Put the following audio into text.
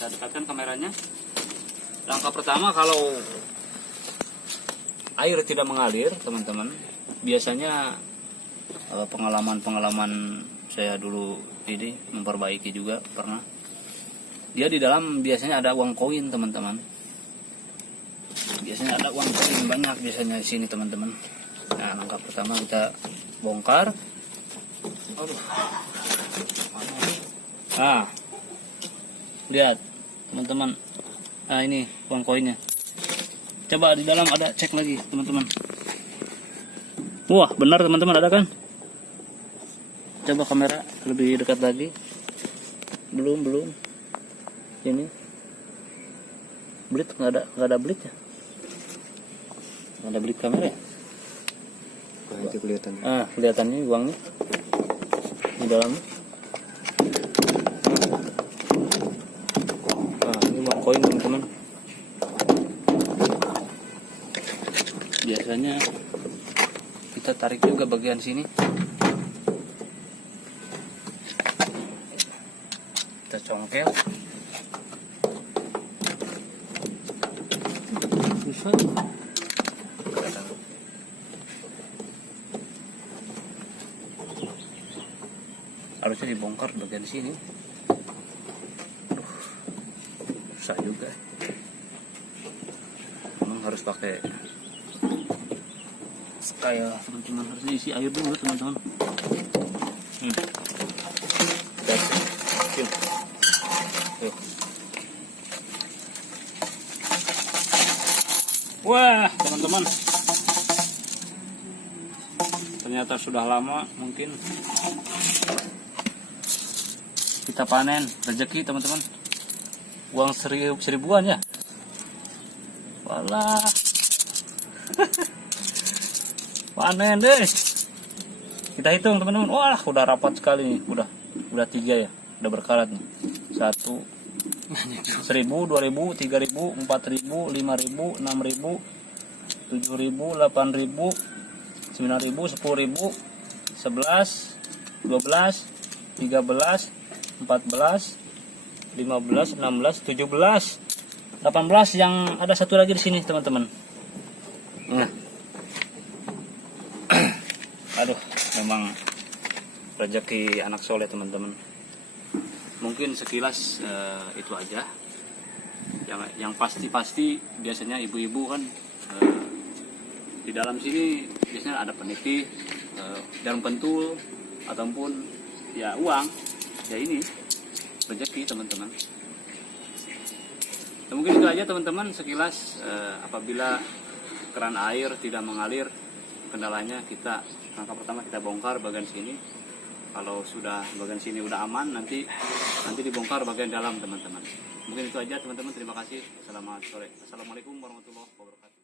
Saya dekatkan kameranya. Langkah pertama, kalau air tidak mengalir, teman-teman, biasanya pengalaman saya dulu ini memperbaiki juga pernah. Dia di dalam biasanya ada uang koin, teman-teman. Biasanya ada uang koin banyak biasanya di sini, teman-teman. Nah, langkah pertama kita bongkar. Aduh. Nah, lihat, teman-teman. Nah, ini uang koinnya. Coba di dalam ada, cek lagi, teman-teman. Wah, benar, teman-teman, ada kan? Coba kamera lebih dekat lagi. Belum. Ini blit, nggak ada blit ya? Nggak ada blit kamera ya? Nah, itu kelihatan. Kelihatannya uangnya di dalam. Ini uang koin, teman-teman. Biasanya kita tarik juga bagian sini. Kita congkel. Susah. Harusnya dibongkar bagian sini. Susah juga. Memang harus pakai kayak teman-teman, harus isi air dulu, teman-teman. Wah, teman-teman, ternyata sudah lama mungkin kita panen rezeki, teman-teman. Uang seribuan ya. Walah. Panen deh. Kita hitung, teman-teman. Wah, udah rapat sekali nih. Udah 3 ya. Udah berkarat nih. 1 1000, 2000, 3000, 4000, 5000, 6000, 7000, 8000, 9000, 10000, 11, 12, 13, 14, 15, 16, 17, 18, yang ada satu lagi di sini, teman-teman. Nah. Aduh, memang rezeki anak soleh, teman-teman. Mungkin sekilas itu aja. Yang pasti biasanya ibu-ibu kan di dalam sini biasanya ada peniti, jarum pentul, ataupun ya uang. Ya ini rezeki, teman-teman. Ya, mungkin itu aja, teman-teman, sekilas. Apabila keran air tidak mengalir, kendalanya langkah pertama kita bongkar bagian sini. Kalau sudah bagian sini udah aman, nanti dibongkar bagian dalam, teman-teman. Mungkin itu aja, teman-teman. Terima kasih. Assalamualaikum warahmatullahi wabarakatuh.